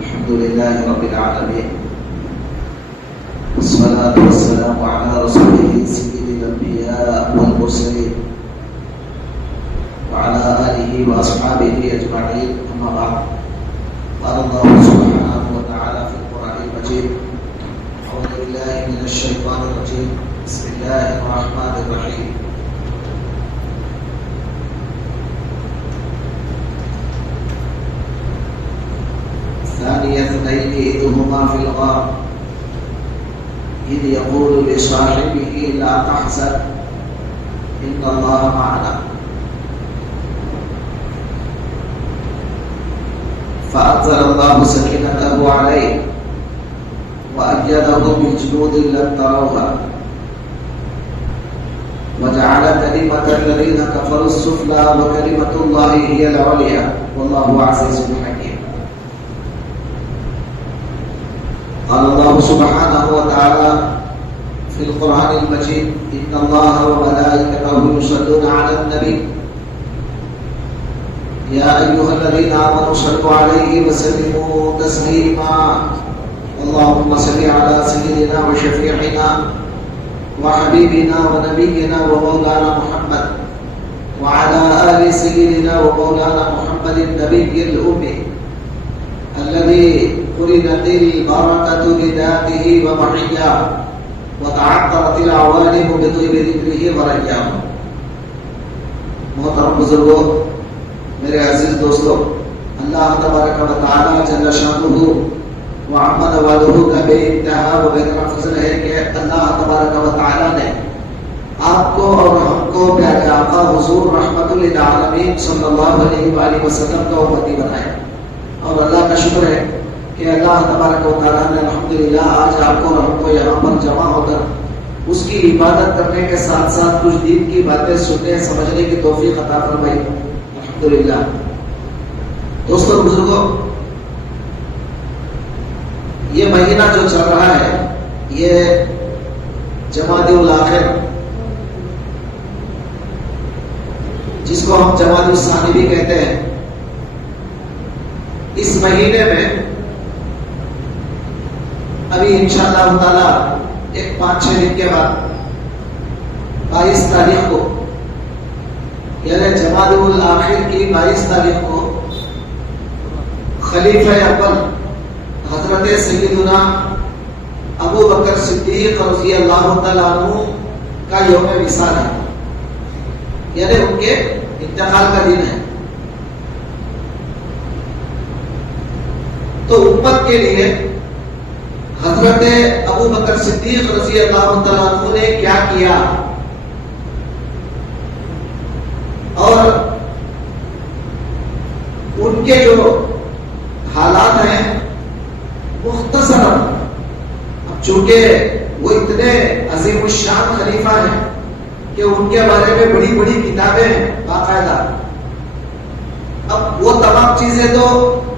الحمد لله رب العالمين، والصلاة والسلام على رسوله سيد الأنبياء والمرسلين وعلى آله وأصحابه أجمعين. أما بعد، قال الله سبحانه وتعالى في القرآن المجيد: أعوذ بالله من الشيطان الرجيم، بسم الله الرحمن الرحيم. ثاني اثنين إذ هما في الغار إذ يقول لصاحبه لا تحزن إن الله معنا. فأنزل الله سكينته عليه وأيده بجنود لم تروها وجعل كلمة الذين كفروا السفلى وكلمة الله هي العليا والله عزيز حكيم. قال الله سبحانه وتعالى في القرآن المجيد: إن الله وملائكته يصلون على النبي يا أيها الذين آمنوا صلوا عليه وسلموا تسليما. اللهم صل على سيدنا وشفيعنا وحبيبنا ونبينا ومولانا محمد وعلى آل سيدنا ومولانا محمد النبي الأمي الذي قرنت البركة بذاته ومحياه وتعطرت العوالم بطيب ذكره ورياه. محترم بزرگوں، میرے عزیز دوستوں، اللہ تبارک و تعالی جل شانہ وعم نوالہ کا بے انتہا و بے طرح فضل ہے کہ اللہ تبارک و تعالی نے آپ کو اور ہم کو پیارے آقا حضور رحمت للعالمین صلی اللہ علیہ وآلہ وسلم کا امتی بنایا. اور اللہ کا شکر ہے کہ اللہ تبارک و تعالیٰ نے الحمدللہ آج آپ کو اور ہم کو یہاں پر جمع ہو کر اس کی عبادت کرنے کے ساتھ ساتھ کچھ دین کی باتیں سننے سمجھنے کی توفیق عطا فرمائی. الحمدللہ. دوستوں بزرگوں، یہ مہینہ جو چل رہا ہے یہ جمادی الاخر، جس کو ہم جمادی الثانی بھی کہتے ہیں، اس مہینے میں ابھی انشاءاللہ تعالی ایک 5-6 دن کے بعد 22 تاریخ کو، یعنی جمادی الاخر کی 22 تاریخ کو خلیفہ اول حضرت سیدنا ابو بکر صدیق رضی اللہ تعالیٰ عنہ کا یوم وصال ہے، یعنی ان کے انتقال کا دن ہے. تو امت کے لیے حضرت ابو بکر صدیق رضی اللہ تعالیٰ عنہ نے کیا کیا اور ان کے جو حالات ہیں مختصر، چونکہ وہ اتنے عظیم الشان خلیفہ ہیں کہ ان کے بارے میں بڑی بڑی کتابیں ہیں باقاعدہ. اب وہ تمام چیزیں تو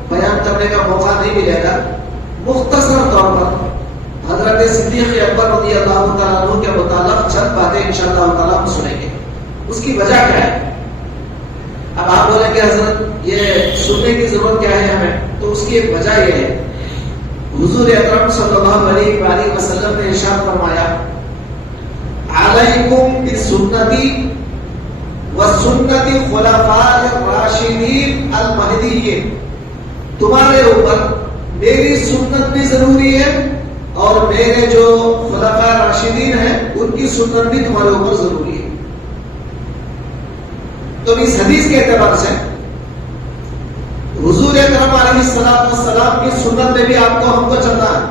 بیان کرنے کا موقع نہیں ملے گا. مختصر طور پر حضرت صدیق اکبر رضی اللہ تعالیٰ عنہ کے متعلق چند باتیں انشاءاللہ تعالیٰ ہم سنیں گے. اس کی وجہ کیا ہے؟ اب آپ بولیں کہ حضرت یہ سننے کی ضرورت کیا ہے ہمیں؟ تو اس کی ایک وجہ یہ ہے، حضور اکرم صلی اللہ علیہ وآلہ وسلم نے ارشاد فرمایا: علیکم بسنتی وسنت خلفاء الراشدین المہدیین. تمہارے اوپر میری سنت بھی ضروری ہے اور میرے جو خلفاء راشدین ہیں ان کی سنت بھی تمہارے اوپر ضروری ہے. تو اس حدیث کے اعتبار سے حضور اکرم علیہ السلام کی سنت میں بھی آپ کو ہم کو چلنا ہے.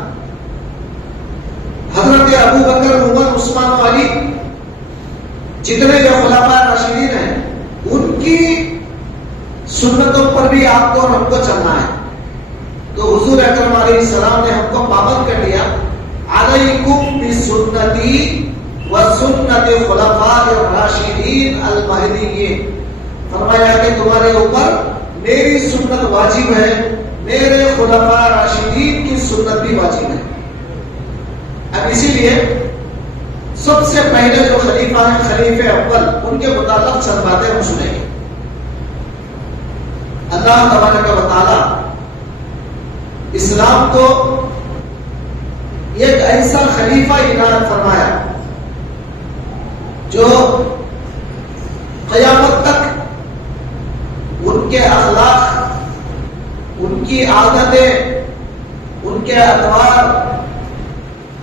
حضرت ابو بکر، عمر، عثمان و علی جتنے جو خلفاء راشدین ہیں ان کی سنتوں پر بھی آپ کو اور ہم کو چلنا ہے. تو حضور اکرم علیہ السلام نے ہم کو پابند کر دیا: علیکم بسنتی وسنت خلفاء الراشدین المہدیین. فرمایا کہ تمہارے اوپر میری سنت واجب ہے، میرے خلفاء راشدین کی سنت بھی واجب ہے. اب اسی لیے سب سے پہلے جو خلیفہ ہیں خلیفہ اول، ان کے متعلق چند باتیں ہم سنیں گے. اللہ تبارک و تعالی اسلام کو ایک ایسا خلیفہ عنایت فرمایا جو قیامت تک ان کے اخلاق، ان کی عادتیں، ان کے اطوار،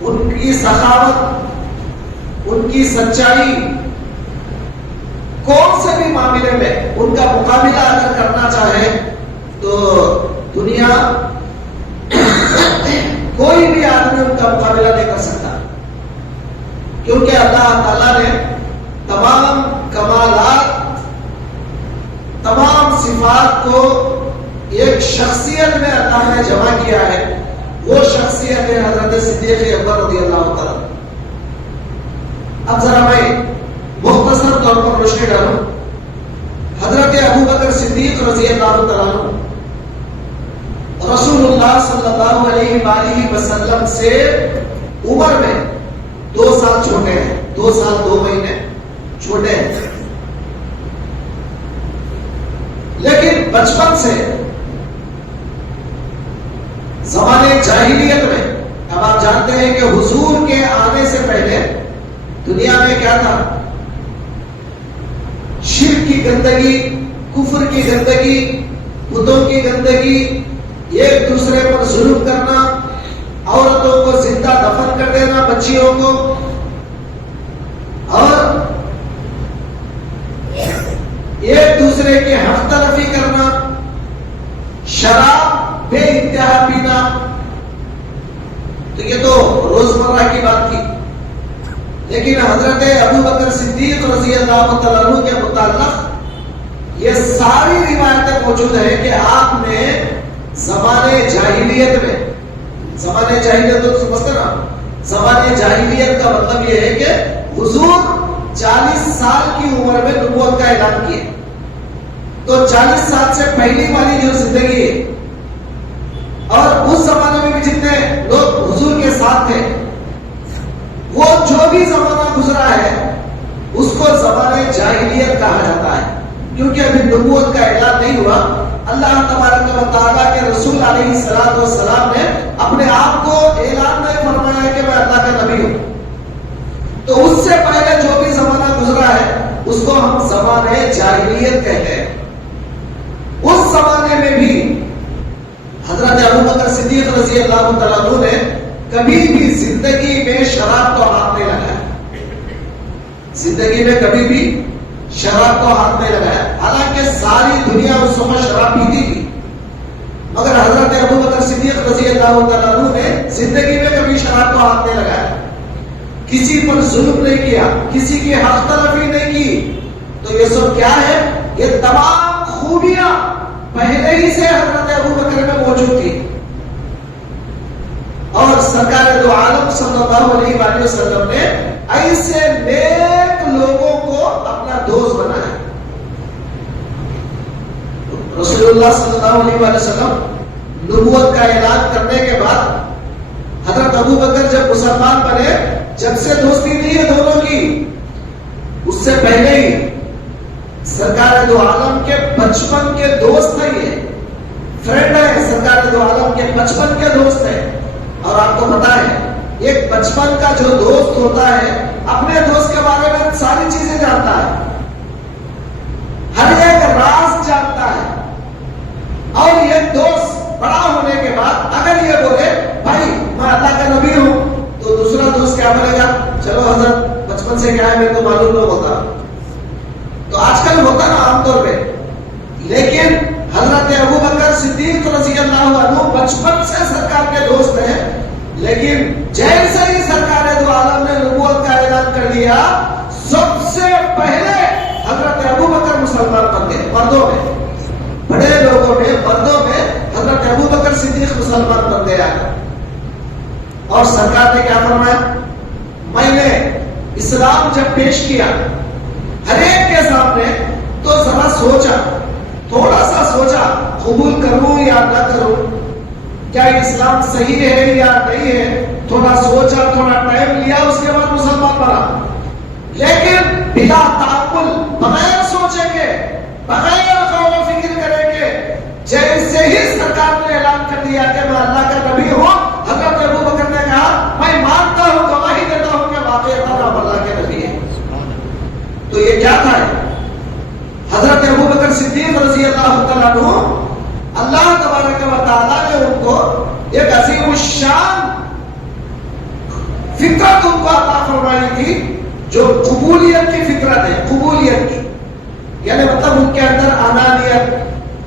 ان کی سخاوت، ان کی سچائی، کون سے بھی معاملے میں ان کا مقابلہ اگر کرنا چاہے تو دنیا کوئی بھی آدمی ان کا مقابلہ نہیں کر سکتا، کیونکہ اللہ تعالیٰ نے تمام کمالات، تمام صفات کو ایک شخصیت میں اللہ نے جمع کیا ہے. وہ شخصیت ہے حضرت صدیق اکبر رضی اللہ تعالیٰ. اب ذرا میں مختصر طور پر روشنی ڈالوں. حضرت ابو بکر صدیق رضی اللہ تعالیٰ رسول اللہ صلی اللہ علیہ وآلہ وسلم سے عمر میں 2 سال چھوٹے ہیں، 2 سال 2 مہینے چھوٹے ہیں، لیکن بچپن سے زمانے جاہلیت میں، اب آپ جانتے ہیں کہ حضور کے آنے سے پہلے دنیا میں کیا تھا؟ شرک کی گندگی، کفر کی گندگی، بتوں کی گندگی، ایک دوسرے پر ظلم کرنا، عورتوں کو زندہ دفن کر دینا، بچیوں کو، اور ایک دوسرے کے حق تلفی کرنا، شراب بے انتہا پینا. تو یہ تو روزمرہ کی بات تھی. لیکن حضرت ابو بکر صدیق رضی اللہ تعالیٰ عنہ کے متعلق یہ ساری روایتیں موجود ہیں کہ آپ نے زمانے جاہلیت میں، زمانے جاہلیت تو سمجھتے نا، زمانے جاہلیت کا مطلب یہ ہے کہ حضور 40 سال کی عمر میں نبوت کا اعلان کیا. تو 40 سال سے پہلی والی جو زندگی ہے، اور اس زمانے میں بھی جتنے لوگ حضور کے ساتھ تھے، وہ جو بھی زمانہ گزرا ہے اس کو زمانے جاہلیت کہا جاتا ہے، کیونکہ ابھی نبوت کا اعلان نہیں ہوا. اللہ تبارک و تعالیٰ کے رسول علیہ السلام نے اپنے آپ کو اعلان نہیں فرمایا کہ میں اللہ کا نبی ہوں. تو اس سے پہلے جو بھی زمانہ گزرا ہے اس کو ہم زمانے جاہلیت کہتے ہیں. اس زمانے میں بھی حضرت ابو بکر صدیق رضی اللہ تعالیٰ عنہ نے کبھی بھی زندگی میں شراب کو ہاتھ نہیں لگایا. زندگی میں کبھی بھی شراب کو ہاتھ نہیں لگایا. حالانکہ ساری دنیا اس وقت شراب پیتی تھی، مگر حضرت ابو بکر صدیق رضی اللہ تعالیٰ عنہ نے زندگی میں کبھی شراب کو ہاتھ نہیں لگایا، کسی پر ظلم نہیں کیا، کسی کی حق تلفی نہیں کی. تو یہ سب کیا ہے؟ یہ تمام خوبیاں پہلے ہی سے حضرت ابو بکر میں موجود تھی. اور سرکار دو عالم صلی اللہ علیہ وآلہ وسلم نے ایسے نیک لوگوں کو اپنا دوست بنایا. رسول اللہ صلی اللہ علیہ وآلہ وسلم نبوت کا اعلان کرنے کے بعد حضرت ابو بکر جب مسلمان بنے، جب سے دوستی نہیں ہے دونوں کی، اس سے پہلے ہی سرکار دو عالم کے بچپن کے دوست ہیں، یہ فرینڈ ہے، سرکار دو عالم کے بچپن کے دوست ہیں. اور آپ کو پتا ہے ایک بچپن کا جو دوست ہوتا ہے اپنے دوست کے بارے میں ساری چیزیں جانتا ہے، ہر ایک راز جانتا ہے. اور یہ دوست بڑا ہونے کے بعد اگر یہ بولے بھائی میں اللہ کا نبی ہوں، تو دوسرا دوست کیا بولے گا؟ چلو حضرت بچپن سے کیا ہے میرے کو معلوم نہیں ہوتا. تو آج کل ہوتا نا عام طور پہ. لیکن حضرت ابو بکر صدیق رضی اللہ عنہ بچپن سے سرکار کے دوست ہیں، لیکن جیسے ہی سرکار دو عالم نے نبوت کا اعلان کر دیا، سب سے پہلے حضرت ابو بکر مسلمان بن گئے. مردوں میں، بڑے لوگوں میں، مردوں میں حضرت ابو بکر صدیق مسلمان بن گیا. اور سرکار نے کیا فرمایا؟ میں نے اسلام جب پیش کیا ہر ایک کے سامنے تو ذرا سوچا، تھوڑا سا سوچا قبول کروں یا نہ کروں، کیا اسلام صحیح ہے یا نہیں ہے. تھوڑا سوچا، تھوڑا ٹائم لیا، اس کے بعد مسلمان بنا. لیکن بلا تعقل، بغیر سوچے کے، بغیر غور و فکر کرے کے کیا تھا؟ حضرت ابو بکر صدیق رضی اللہ تعالیٰ عنہ، اللہ تبارک و تعالیٰ نے ان کو ایک عظیم الشان فطرت ان کو عطا فرمائی تھی، جو قبولیت کی فطرت ہے، قبولیت کی، یعنی مطلب ان کے اندر انانیت،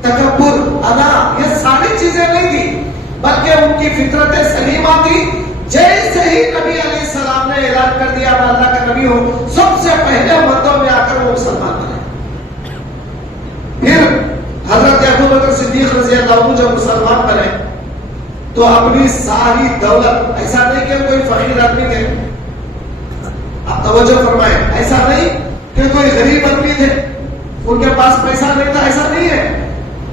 تکبر، انا، یہ ساری چیزیں نہیں تھی، بلکہ ان کی فطرت سلیمہ تھی۔ جیسے ہی نبی علیہ السلام نے اعلان کر دیا میں اللہ کا نبی ہوں، سب سے پہلے مردوں میں آ کر وہ مسلمان بنے۔ پھر حضرت ابو بکر صدیق رضی اللہ عنہ جب مسلمان بنے تو اپنی ساری دولت، ایسا نہیں کہ کوئی فقیر آدمی تھے، آپ توجہ فرمائیں، ایسا نہیں کہ کوئی غریب آدمی تھے ان کے پاس پیسہ نہیں تھا، ایسا نہیں ہے۔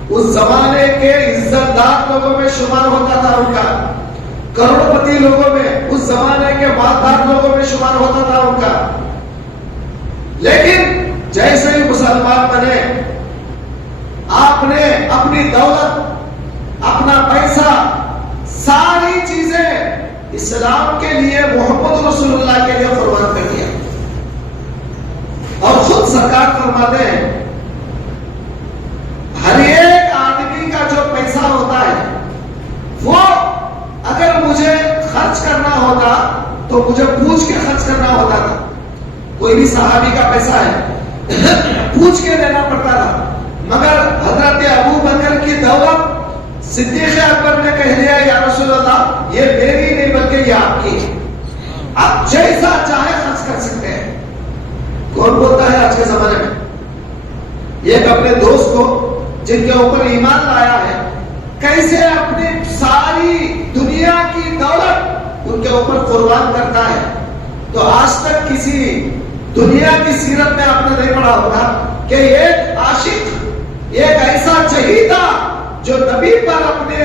اس زمانے کے عزت دار لوگوں میں شمار ہوتا تھا ان کا، کروڑ پتی لوگوں میں، اس زمانے کے مالدار لوگوں میں شمار ہوتا تھا ان کا۔ لیکن جیسے ہی مسلمان بنے، آپ نے اپنی دولت، اپنا پیسہ، ساری چیزیں اسلام کے لیے، محمد رسول اللہ کے لیے قربان کر دیا۔ اور خود سرکار فرماتے ہیں ہر ایک آدمی کا جو پیسہ ہوتا ہے وہ اگر مجھے خرچ کرنا ہوتا تو مجھے پوچھ کے خرچ کرنا ہوتا تھا۔ کوئی بھی صحابی کا پیسہ ہے پوچھ کے دینا پڑتا تھا، مگر حضرت ابو بکر کی دولت صدیق اکبر نے کہہ دیا یا رسول اللہ یہ میری نہیں بلکہ یہ آپ کی، آپ جیسا چاہے خرچ کر سکتے ہیں۔ کون بولتا ہے آج کے زمانے میں؟ ایک اپنے دوست کو جن کے اوپر ایمان لایا ہے، کیسے اپنی ساری دنیا کی دولت ان کے اوپر قربان کرتا ہے۔ تو آج تک کسی دنیا کی سیرت میں آپ نے نہیں پڑھا ہوگا کہ ایک عاشق، ایک ایسا چہیتا جو نبی پر اپنے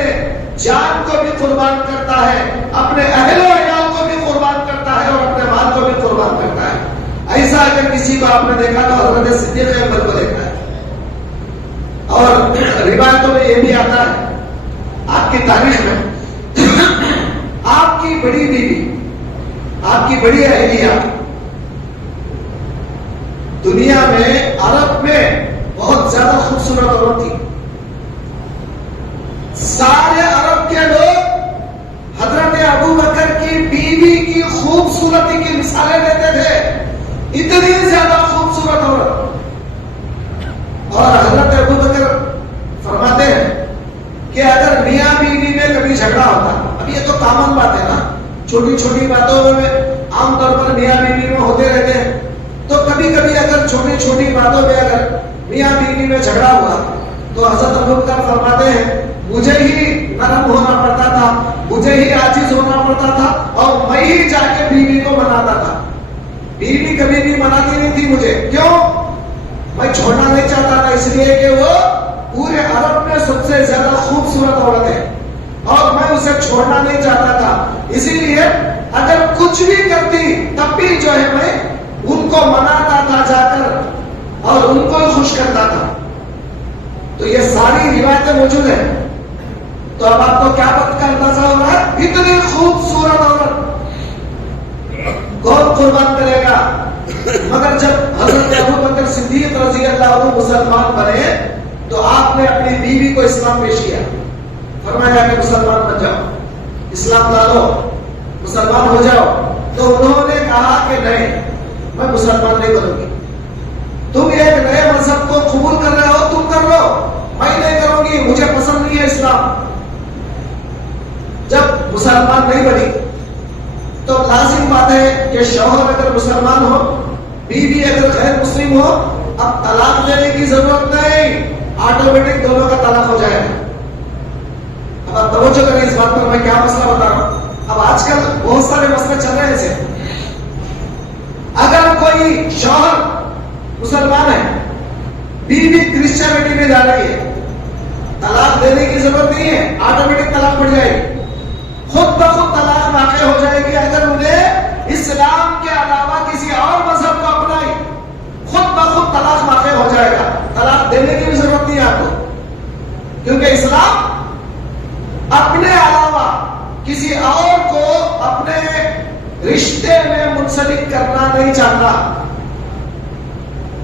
جان کو بھی قربان کرتا ہے، اپنے اہل و عیال کو بھی قربان کرتا ہے اور اپنے مال کو بھی قربان کرتا ہے۔ ایسا اگر کسی کو آپ نے دیکھا تو حضرت صدیق اکبر کو دیکھا ہے۔ اور روایتوں میں یہ بھی آتا ہے آپ کی تاریخ میں آپ کی بڑی بیوی، آپ کی بڑی اہلیہ دنیا میں، عرب میں بہت زیادہ خوبصورت عورت تھی۔ سارے عرب کے لوگ حضرت ابو بکر کی بیوی کی خوبصورتی کی مثالیں دیتے تھے، اتنی زیادہ خوبصورت عورت۔ اور حضرت ابو بکر فرماتے ہیں کہ اگر میاں بیوی میں کبھی جھگڑا ہوتا، اب یہ تو کامن بات ہے نا، چھوٹی چھوٹی باتوں میں عام طور پر میاں بیوی میں ہوتے رہتے ہیں، تو کبھی کبھی اگر چھوٹی چھوٹی باتوں میں اگر میاں بیوی میں جھگڑا ہوا تو حضرت ابو بکر فرماتے ہیں مجھے ہی نرم ہونا پڑتا تھا، مجھے ہی عاجز ہونا پڑتا تھا، اور میں ہی جا کے بیوی کو مناتا تھا۔ بیوی کبھی بھی مناتی نہیں تھی مجھے، کیوں؟ میں چھوڑنا نہیں چاہتا تھا، اس لیے کہ وہ پورے عرب میں سب سے زیادہ خوبصورت عورت ہے اور میں اسے چھوڑنا نہیں چاہتا تھا، اسی لیے اگر کچھ بھی کرتی تب بھی جو ہے میں ان کو مناتا تھا جا کر اور ان کو خوش کرتا تھا۔ تو یہ ساری روایتیں موجود ہیں۔ تو اب آپ کو کیا بات کا اندازہ ہو رہا ہے؟ اتنی خوبصورت عورت کون قربان کرے گا؟ مگر جب حضرت ابو بکر صدیق رضی اللہ عنہ مسلمان بنے تو آپ نے اپنی بیوی کو اسلام پیش کیا، فرمایا کہ مسلمان بن جاؤ، اسلام ڈالو، مسلمان ہو جاؤ۔ تو انہوں نے کہا کہ نہیں، میں مسلمان نہیں بنوں گی، تم ایک نئے مذہب کو قبول کر رہے ہو، تم کر لو، میں نہیں کروں گی، مجھے پسند نہیں ہے اسلام۔ جب مسلمان نہیں بنی تو لازم بات ہے کہ شوہر اگر مسلمان ہو، بیوی اگر غیر مسلم ہو، اب طلاق دینے کی ضرورت نہیں، آٹومیٹک دونوں کا طلاق ہو جائے گا۔ اب آپ توجہ کریں اس بات پر، میں کیا مسئلہ بتا رہا ہوں۔ اب آج کل بہت سارے مسئلے چل رہے ہیں ایسے، اگر کوئی شوہر مسلمان ہے، بیوی کرسچینٹی میں جا رہی ہے، طلاق دینے کی ضرورت نہیں ہے، آٹومیٹک طلاق پڑ جائے گی، خود بخود طلاق واقع ہو جائے گی۔ اگر انہیں اسلام کے علاوہ کسی اور مذہب کو اپنائی، خود بخود طلاق واقع ہو جائے گا، طلاق دینے کی بھی ضرورت نہیں ہے آپ کو، کیونکہ اسلام اپنے علاوہ کسی اور کو اپنے رشتے میں منسلک کرنا نہیں چاہتا۔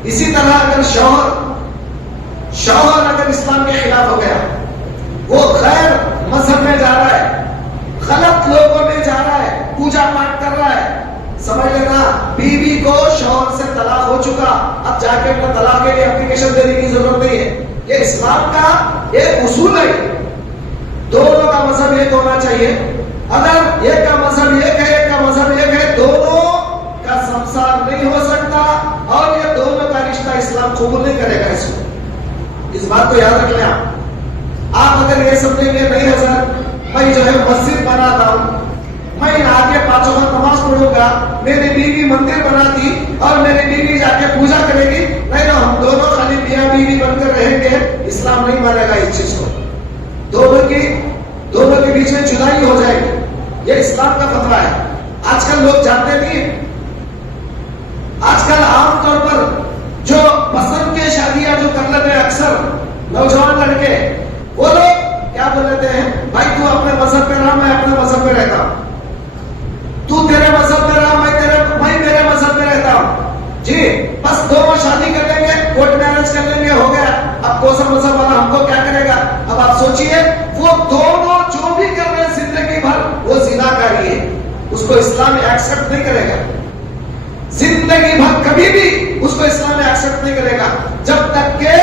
اسی طرح اگر شوہر اگر اسلام کے خلاف ہو گیا، وہ غیر مذہب میں جا رہا ہے، غلط لوگوں میں جا رہا ہے، پوجا پاٹ کر رہا ہے، سمجھ لینا بیوی کو شوہر سے طلاق ہو چکا، اب جا کے اپنا طلاق کے لیے اپلیکیشن دینے کی ضرورت نہیں ہے۔ یہ اسلام کا ایک اصول ہے، دونوں کا مذہب ایک ہونا چاہیے۔ اگر ایک کا مذہب ایک ہے، ایک کا مذہب ایک ہے، دونوں کا سمسار نہیں ہو سکتا، اور یہ دونوں کا رشتہ اسلام قبول نہیں کرے گا۔ اس بات کو یاد رکھ لیں۔ آپ اگر یہ سمجھیں گے نہیں حضرت میں جو ہے مسجد بناتا ہوں، میں آگے 5 وقت نماز پڑھوں گا، میری بیوی مندر بناتی اور میری بیوی جا کے پوجا کرے گی، نہیں تو ہم دونوں خالی میاں بیوی بن کر رہیں گے، اسلام نہیں مانے گا اس چیز کو۔ دونوں کے بیچ میں جدائی ہو جائے گی، یہ اسلام کا فتویٰ ہے۔ آج کل لوگ جانتے نہیں، آج کل عام طور پر جو پسند کے شادیاں جو کر لیتے ہیں اکثر نوجوان لڑکے، وہ لوگ کیا بول لیتے ہیں، بھائی تو اپنے مذہب پہ رہا، میں اپنے مذہب پہ رہتا ہوں، تو تیرے مذہب پہ رہا، میں میرے مذہب پہ رہتا ہوں، جی بس دونوں شادی کر لیں گے، کورٹ میرج کر لیں گے، ہو گیا، اب کون سا مذہب والا ہم کو کیا کرے گا۔ اب آپ سوچئے وہ دونوں جو بھی کر رہے ہیں زندگی بھر وہ زنا کاری ہے، اس کو اسلام ایکسپٹ نہیں کرے گا، زندگی بھر کبھی بھی اس کو اسلام ایکسپٹ نہیں کرے گا، جب تک کہ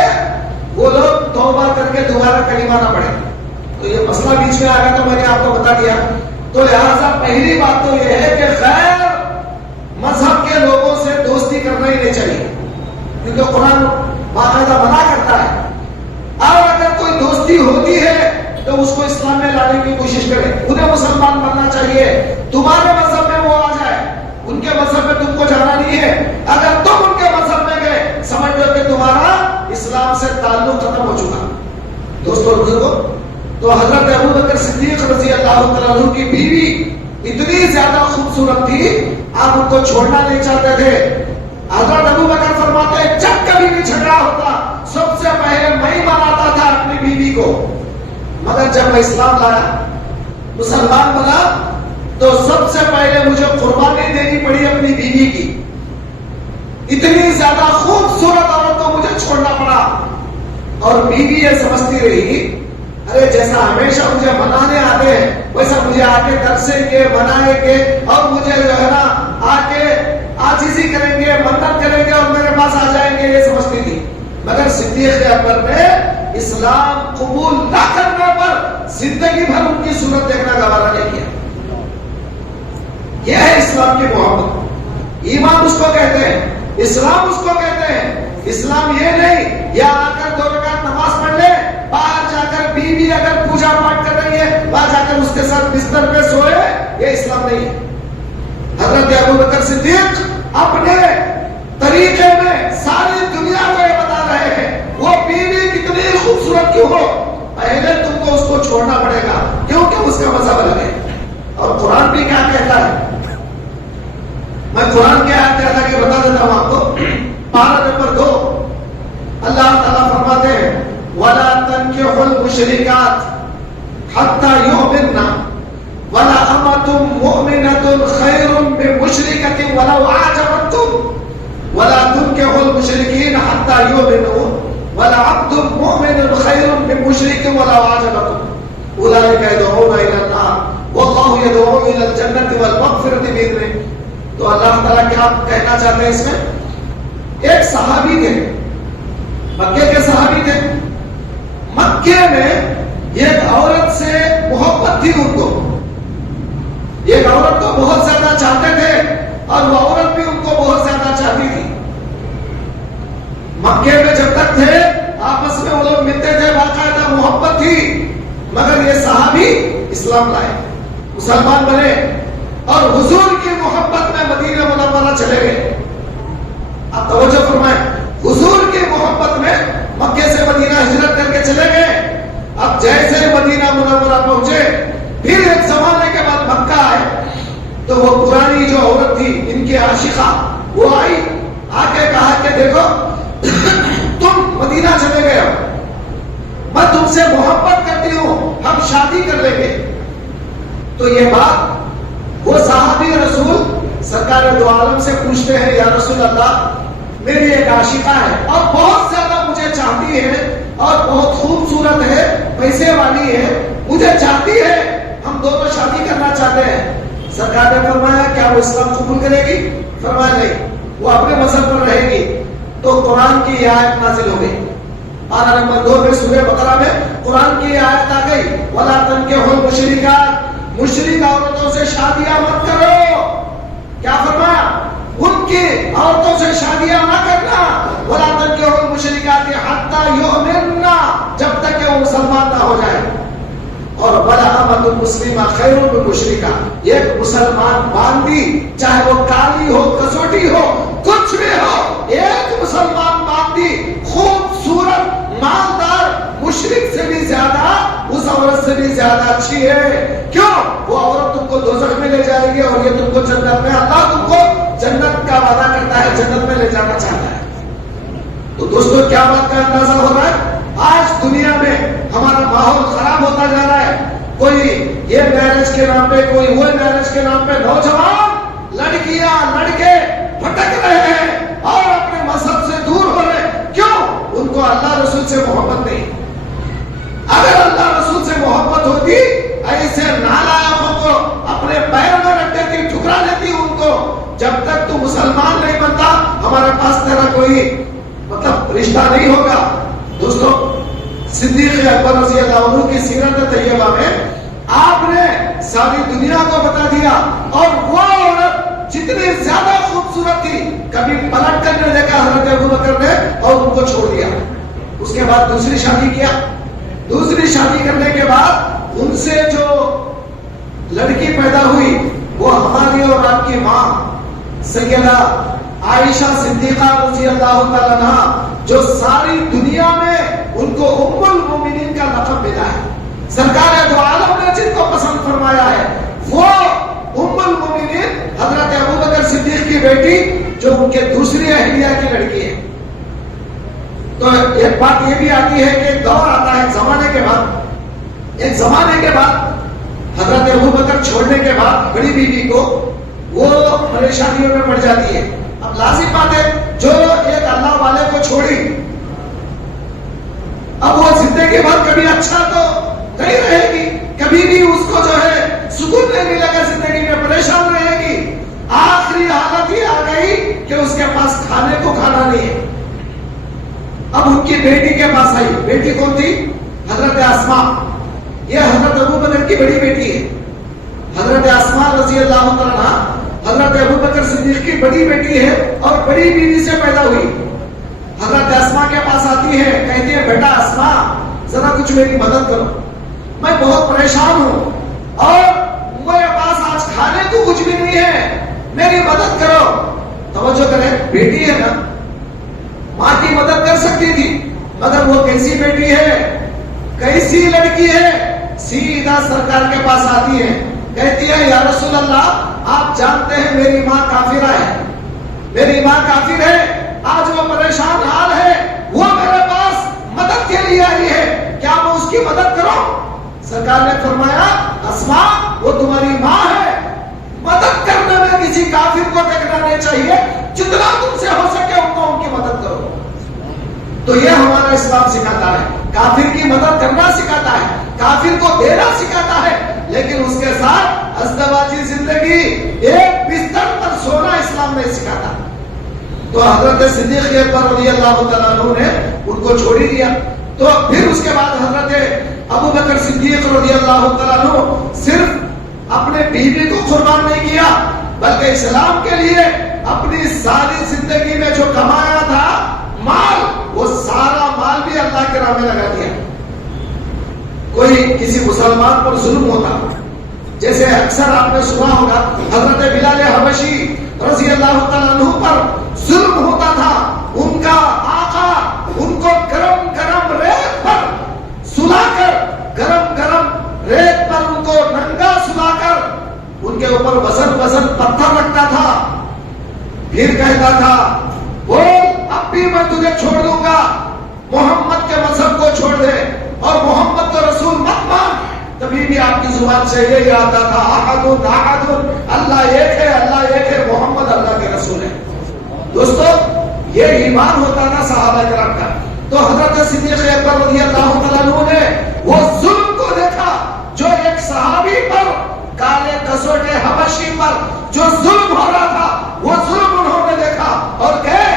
وہ لوگ توبہ کر کے دوبارہ کلمہ نہ پڑھے۔ تو یہ مسئلہ بیچ میں آ گیا تو میں نے آپ کو بتا دیا۔ تو لہٰذا پہلی بات تو یہ ہے کہ غیر مذہب کے لوگوں سے دوستی کرنا ہی نہیں چاہیے، کیونکہ قرآن باقاعدہ منع کرتا ہے، اور اگر کوئی دوستی ہوتی ہے تو اس کو اسلام میں لانے کی کوشش کرے، انہیں مسلمان بننا چاہیے، تمہارے مذہب میں وہ آ جائے، ان کے مذہب میں تم کو جانا نہیں ہے، اگر تم ان کے مذہب میں گئے سمجھ لو کہ تمہارا اسلام سے تعلق ختم ہو چکا۔ دوستو بزرگوں، تو حضرت ابوبکر صدیق رضی اللہ تعالیٰ عنہ کی بیوی اتنی زیادہ خوبصورت تھی، آپ ان کو چھوڑنا نہیں چاہتے تھے۔ حضرت ابوبکر فرماتے ہیں جب کبھی بھی جھگڑا ہوتا سب سے پہلے میں ہی مناتا تھا اپنی بیوی کو، مگر جب میں اسلام لایا، مسلمان بنا، تو سب سے پہلے مجھے قربانی دینی پڑی اپنی بیوی کی، اتنی زیادہ خوبصورت عورت کو مجھے چھوڑنا پڑا۔ اور بیوی یہ سمجھتی رہی ارے جیسا ہمیشہ مجھے منانے آتے ہیں ویسا مجھے آ کے درسیں گے، منائیں گے، اور مجھے جو ہے نا آ کے عاجزی کریں گے، منت کریں گے اور میرے پاس آ جائیں گے، یہ سمجھتی تھی۔ مگر صدیق اکبر نے اسلام قبول نہ کرنے پر زندگی بھر ان کی صورت دیکھنا گوارا نہیں کیا۔ یہ ہے اسلام کی محبت، ایمان اس کو کہتے ہیں، اسلام اس کو کہتے ہیں۔ اسلام یہ نہیں یا آ کر 2 رکعت نماز پڑھ لے، باہر جا کر بیوی اگر پوجا پاٹ کر رہی ہے وہاں جا کر اس کے ساتھ بستر پہ سوئے، یہ اسلام نہیں ہے۔ حضرت ابوبکر صدیق اپنے طریقے میں ساری دنیا کو یہ بتا رہے ہیں وہ بیوی کتنی خوبصورت کیوں ہو، پہلے تم کو اس کو چھوڑنا پڑے گا کیونکہ اس کا مذہب الگ ہے۔ اور قرآن بھی کیا کہتا ہے، میں قرآن کے آیت کہتا کہ بتا دیتا ہوں آپ کو۔ پارہ نمبر 2 اللہ تعالیٰ فرماتے ہیں وَلَا تَنْكِحُوا الْمُشْرِكَاتِ حَتَّى يُؤْمِنَّ وَلَا أَمَةٌ مُؤْمِنَةٌ خَيْرٌ مِّن مُشْرِكَةٍ وَلَوْ أَعْجَبَتْكُمْ وَلَا تُنْكِحُوا الْمُشْرِكِينَ حَتَّى يُؤْمِنُوا وَلَعَبْدٌ مُؤْمِنٌ خَيْرٌ مِّن مُشْرِكٍ وَلَوْ أَعْجَبَكُمْ أُولَٰئِكَ يَدْعُونَ إِلَى النَّارِ وَاللَّهُ يَدْعُو إِلَى الْجَنَّةِ وَالْمَغْفِرَةِ بِإِذْنِهِ۔ تو اللہ تعالیٰ کیا کہنا چاہتے ہیں اس میں؟ ایک صحابی تھے، مکے کے صحابی تھے، مکے میں ایک عورت سے محبت تھی، ان کو ایک عورت کو بہت زیادہ چاہتے تھے اور وہ عورت بھی ان کو بہت زیادہ چاہتی تھی۔ مکے میں جب تک تھے آپس میں وہ لوگ ملتے تھے، باقاعدہ محبت تھی، مگر یہ صحابی اسلام لائے، مسلمان بنے اور حضور کی محبت میں مدینہ منورہ چلے گئے۔ اب توجہ فرمائیں، حضور کی محبت میں مکے سے مدینہ ہجرت کر کے چلے گئے۔ اب جیسے مدینہ منورہ پہنچے، پھر ایک زمانے کے بعد مکہ آئے تو وہ پرانی جو عورت تھی ان کی عاشقہ وہ آئی، آ کے کہا کہ دیکھو تم مدینہ چلے گئے ہو، میں تم سے محبت کرتی ہوں، ہم شادی کر لیں گے۔ تو یہ بات وہ صحابی رسول سرکار دو عالم سے پوچھتے ہیں یا رسول اللہ میری ایک عاشقہ ہے اور بہت زیادہ مجھے چاہتی ہے اور بہت خوبصورت ہے، پیسے والی ہے، مجھے چاہتی ہے، ہم دونوں شادی کرنا چاہتے ہیں۔ سرکار نے فرمایا کیا وہ اسلام قبول کرے گی؟ فرمایا نہیں، وہ اپنے مذہب پر رہے گی۔ تو قرآن کی یہ آیت نازل ہو گئی، پارہ نمبر 2 میں سورہ بقرہ میں قرآن کی یہ آیت آ گئی، وَلَا تَنكِحُوا الْمُشْرِكَاتِ، مشرک عورتوں سے شادیاں مت کرو۔ کیا فرمایا؟ ان کی عورتوں سے شادیاں نہ کرنا، وَلَا تَنكِحُوا الْمُشْرِكَاتِ حَتَّى يُؤْمِنَّ، جب تک کہ وہ مسلمان نہ ہو جائے۔ اور وَلَأَمَةٌ مُسْلِمَةٌ خَيْرٌ مِّن مُشْرِكَةٍ، ایک مسلمان باندی چاہے وہ کالی ہو، کسوٹی ہو، کچھ بھی ہو، ایک مسلمان باندی خوبصورت مالدار مشرک سے بھی زیادہ، اس عورت سے بھی زیادہ اچھی ہے۔ کیوں؟ وہ عورت تم کو دوزخ میں لے جائے گی اور یہ تم کو جنت میں، اللہ تم کو جنت کا وعدہ کرتا ہے، جنت میں لے جانا چاہتا ہے۔ تو دوستو کیا بات کا اندازہ ہو رہا ہے؟ آج دنیا میں ہمارا ماحول خراب ہوتا جا رہا ہے، کوئی یہ میرج کے نام پہ، کوئی وہ میرج کے نام پہ، نوجوان لڑکیاں لڑکے بھٹک رہے ہیں اور اپنے مذہب سے دور ہو رہے ہیں۔ کیوں؟ ان کو اللہ رسول سے محبت نہیں۔ اگر اللہ رسول سے محبت ہوتی، ایسے نالائقوں کو اپنے پیر میں رکھ دیتی، ٹھکرا دیتی ان کو، جب تک تو مسلمان نہیں بنتا ہمارے پاس تیرا کوئی مطلب رشتہ نہیں ہوگا۔ دوستو صدیق اکبر رضی اللہ عنہ کی سیرت طیبہ میں آپ نے ساری دنیا کو بتا دیا، اور وہ عورت جتنی زیادہ خوبصورت تھی، کبھی پلٹ کر نے دیکھا حضرت ابوبکر نے اور ان کو چھوڑ دیا۔ اس کے بعد دوسری شادی کیا، دوسری شادی کرنے کے بعد ان سے جو لڑکی پیدا ہوئی وہ ہماری اور آپ کی ماں سیدہ عائشہ صدیقہ رضی اللہ تعالیٰ عنہا، جو ساری دنیا میں ان کو ام المومنین کا لقب ملا ہے۔ سرکار دو عالم نے جن کو پسند فرمایا ہے وہ ام المومنین حضرت ابوبکر صدیق کی بیٹی، جو ان کے دوسری اہلیہ کی لڑکی ہے۔ تو ایک بات یہ بھی آتی ہے کہ ایک دور آتا ہے، ایک زمانے کے بعد حضرت ابوبکر چھوڑنے کے بعد بڑی بیوی کو وہ پریشانیوں میں پڑ جاتی ہے۔ اب لازم بات ہے، جو ایک اللہ والے کو چھوڑی، اب وہ زندگی بھر کبھی اچھا تو نہیں رہے گی، کبھی بھی اس کو جو ہے سکون نہیں ملے گا، زندگی میں پریشان رہے گی۔ آخری حالت یہ آ گئی کہ اس کے پاس کھانے کو کھانا نہیں ہے۔ اب ان کی بیٹی کے پاس آئی، بیٹی کون تھی؟ حضرت اسماء، یہ حضرت ابوبکر کی بڑی بیٹی ہے۔ حضرت اسماء رضی اللہ تعالیٰ عنہا حضرت ابوبکر صدیق کی بڑی بیٹی ہے اور بڑی بیوی سے پیدا ہوئی۔ حضرت اسماء کے پاس آتی ہے، کہتی ہے بیٹا اسماء ذرا کچھ میری مدد کرو، میں بہت پریشان ہوں اور میرے پاس آج کھانے کو کچھ بھی نہیں ہے، میری مدد کرو۔ توجہ کریں، بیٹی ہے نا، ماں کی مدد کر سکتی تھی، مگر وہ کیسی بیٹی ہے، کیسی لڑکی ہے، سیدھا سرکار کے پاس آتی ہے، کہتی ہے یا رسول اللہ آپ جانتے ہیں میری ماں کافرہ ہے، میری ماں کافر ہے، آج وہ پریشان حال ہے، وہ میرے پاس مدد کے لیے آئی ہے، کیا میں اس کی مدد کروں؟ سرکار نے فرمایا اسماء وہ تمہاری ماں ہے، مدد کرنے میں کسی کافر کو ٹکرانا نہیں چاہیے، جتنا تم سے ہو سکے ان کی مدد کرو۔ تو یہ ہمارا اسلام سکھاتا ہے، کافر کی مدد کرنا سکھاتا ہے، کافر کو دینا سکھاتا ہے، لیکن اس کے ساتھ ازدواجی زندگی، ایک بستر پر سونا اسلام میں سکھاتا۔ تو حضرت صدیق اکبر رضی اللہ تعالیٰ عنہ نے ان کو چھوڑ دیا۔ تو پھر اس کے بعد حضرت ابوبکر صدیق رضی اللہ تعالیٰ عنہ صرف اپنے بیوی کو قربان نہیں کیا، بلکہ اسلام کے لیے اپنی ساری زندگی میں جو کمایا تھا مال، وہ سارا مال بھی اللہ کے راہ میں لگا دیا۔ کوئی کسی مسلمان پر ظلم ہوتا، جیسے اکثر آپ نے سنا ہوگا حضرت بلال حبشی رضی اللہ تعالیٰ عنہ پر ظلم ہوتا تھا، ان کا آقا ان کو گرم گرم ریت پر سلا کر، گرم گرم ریت پر ان کو ننگا سلا کر ان کے اوپر وزن پتھر رکھتا تھا، پھر کہتا تھا بول اب بھی میں تجھے چھوڑ دوں گا، محمد کے مذہب کو چھوڑ دے اور محمد کو رسول مت مان۔ تبھی بھی آپ کی زبان سے یہی آتا تھا احد احد، اللہ ایک ہے، اللہ ایک ہے، محمد اللہ کے رسول ہے۔ دوستو یہ ایمان ہوتا نا صحابہ کرام کا. تو حضرت صدیق اکبر رضی اللہ تعالیٰ عنہ نے وہ ظلم کو دیکھا جو ایک صحابی پر، کالے کسوٹے حبشی پر جو ظلم ہو رہا تھا، وہ ظلم انہوں نے دیکھا اور گئے،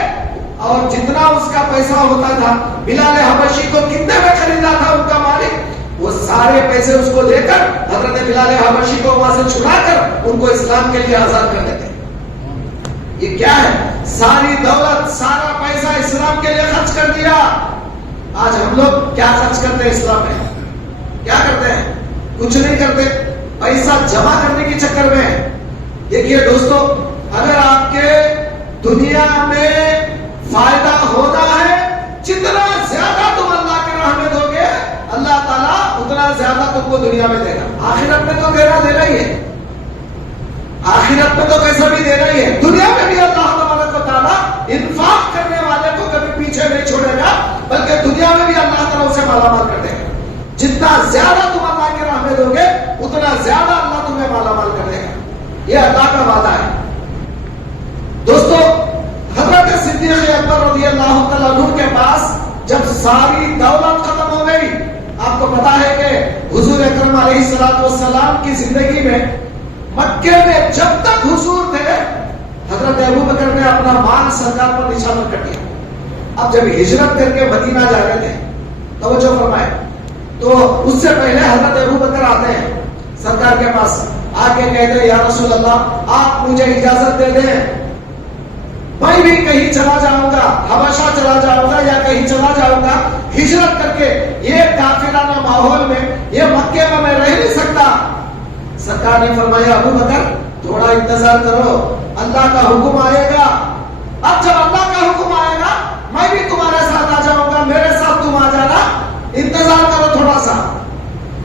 اور جتنا اس کا پیسہ ہوتا تھا، بلال حبشی کو کتنے میں خریدا تھا ان کا مالک، وہ سارے پیسے اس کو دے کر حضرت بلال حبشی کو وہاں سے چھڑا کر ان کو اسلام کے لیے آزاد کر دیتے. یہ کیا ہے؟ ساری دولت، سارا پیسہ اسلام کے لیے خرچ کر دیا. آج ہم لوگ کیا خرچ کرتے ہیں اسلام میں؟ کیا کرتے ہیں؟ کچھ نہیں کرتے. پیسہ جمع کرنے کے چکر میں. دیکھیے دوستو، اگر آپ کے دنیا میں فائدہ ہونا ہے، جتنا زیادہ تم اللہ کے راہ میں دو گے، اللہ تعالیٰ اتنا زیادہ تم کو دنیا میں دے گا. آخرت میں تو دینا ہی ہے. آخرت میں تو کیسا بھی دینا ہی ہے. دنیا میں بھی اللہ تبارک و تعالیٰ انفاق کرنے والے کو کبھی پیچھے نہیں چھوڑے گا، بلکہ دنیا میں بھی اللہ تعالیٰ اسے مالا مال کر دے گا. جتنا زیادہ تم اللہ کے راہ میں دو گے، اتنا زیادہ اللہ تمہیں مالا مال کر دے گا. یہ اللہ کا وعدہ ہے. دوستو، حضرت صدیق اکبر رضی اللہ تعالیٰ عنہ کے پاس جب ساری دولت ختم ہو گئی، آپ کو پتا ہے کہ حضور اکرم علیہ الصلوۃ والسلام کی زندگی میں مکے میں جب تک حضور تھے، حضرت ابوبکر نے اپنا مال سرکار پر نشانہ کر دیا. اب جب ہجرت کر کے مدینہ جا رہے تھے، توجہ فرمائے، تو اس سے پہلے حضرت ابوبکر آتے ہیں سرکار کے پاس، آ کے کہتے ہیں یا رسول اللہ آپ مجھے اجازت دے دیں، میں بھی کہیں چلا جاؤں گا، حبشہ چلا جاؤں گا یا کہیں چلا جاؤں گا ہجرت کر کے، یہ کافرانہ ماحول میں، یہ مکے میں رہ نہیں سکتا. سرکار نے فرمایا ابوبکر تھوڑا انتظار کرو، اللہ کا حکم آئے گا. اب جب اللہ کا حکم آئے گا میں بھی تمہارے ساتھ آ جاؤں گا، میرے ساتھ تم آ جانا، انتظار کرو تھوڑا سا.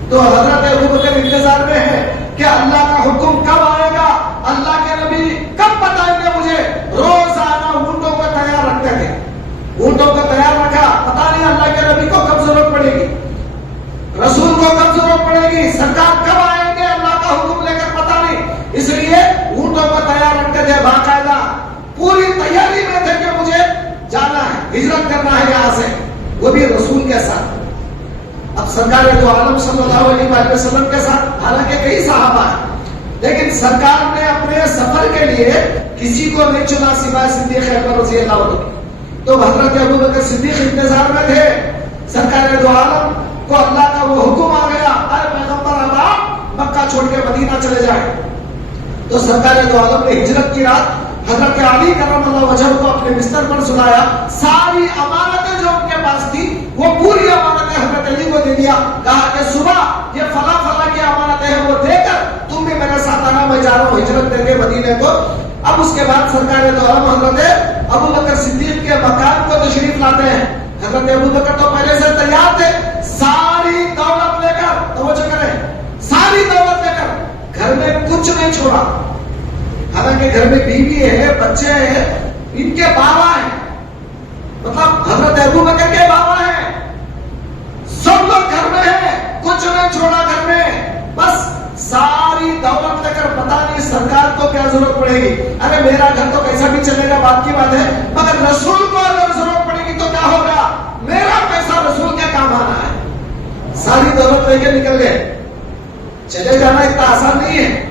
تو حضرت ابوبکر انتظار میں ہے کہ اللہ کا حکم کب آئے گا. اللہ کے نبی کب بتائیں گے مجھے. روزانہ اونٹوں کو تیار رکھتے تھے، اونٹوں کو تیار رکھا، پتا نہیں اللہ کے نبی کو کب ضرورت پڑے گی، رسول کو کب ضرورت پڑے گی، سرکار کب آئیں گے اللہ کا حکم لے کر، پتا نہیں. اس لیے اونٹوں کو تیار رکھتے تھے، باقاعدہ پوری تیاری میں تھے کہ مجھے جانا ہے، ہجرت کرنا ہے یہاں سے، وہ بھی رسول کے ساتھ. اب سرکار دو عالم صلی اللہ علیہ وسلم کے ساتھ حالانکہ کئی صحابہ ہیں، لیکن سرکار نے اپنے سفر کے لیے کسی کو نہیں چنا سوائے صدیق اکبر رضی اللہ عنہ. تو حضرت ابوبکر صدیق انتظار میں تھے. سرکار دو عالم کو اللہ کا وہ حکم آ گیا، اے پیغمبر اللہ مکہ چھوڑ کے مدینہ چلے جائیں. تو سرکار دو عالم نے ہجرت کی رات حضرت علی کرم اللہ وجہہ کو اپنے بستر پر سلایا، ساری امانتیں جو ان کے پاس تھی وہ پوری امانتیں حضرت علی کو دے دیا. کہا کہ صبح یہ فلاں فلاں کی امانتیں ہیں وہ دے کر تم بھی میرے ساتھ آنا، میں جا رہا ہوں ہجرت کر کے مدینے کو. اب اس کے بعد سرکار دو عالم حضرت ابوبکر صدیق کے مکان کو تشریف لاتے ہیں. حضرت ابوبکر تو پہلے سے تیار تھے، ساری دولت لے کر، توجہ کریں، ساری دولت لے کر، گھر میں کچھ نہیں چھوڑا. حالانکہ گھر میں بیوی ہے، بچے ہیں، ان کے بابا ہیں، مطلب حضرت ابوبکر کے بابا ہیں، سب لوگ گھر میں ہیں، کچھ نہیں چھوڑا گھر میں. بس ساری دولت لے کر، پتا نہیں سرکار کو کیا ضرورت پڑے گی، ارے میرا گھر تو کیسا بھی چلے گا بات کی بات ہے، مگر رسول کو اگر ضرورت پڑے گی تو کیا ہوگا، میرا پیسہ رسول کے کام آنا ہے. ساری دولت لے کے نکل گئے. چلے جانا اتنا آسان نہیں ہے.